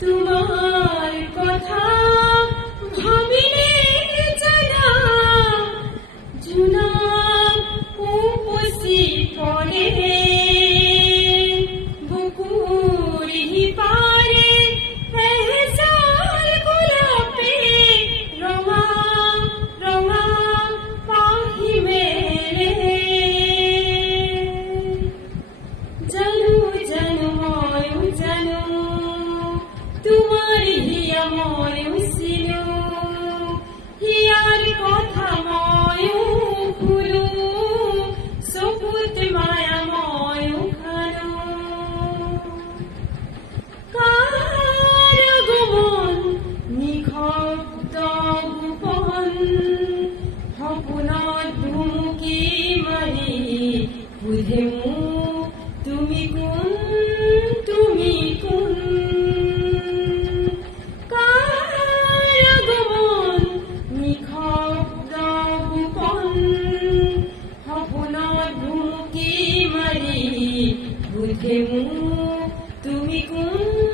তোমার কথা ভাবিলে জানা জুনাব উপসি পড়ে বুকুরি পারে এহসান গোলাপে রঙা রঙা পাহি মেলে জানু জানু ময়ু জানু তোমার হিয়া ময়ু সিনু হিয়ার কথা ময়ু খুলু সপুত মায়া ময়ু খানু কার গমন নিখব্দ গোপন সপোনত ধুমুকি মাৰি বুধেমু তুমি কোন তুমি কোন কাৰ আগমন নিশব্দ গোপন সপোনত ধুমুকি মাৰি বুধেমু তুমি কোন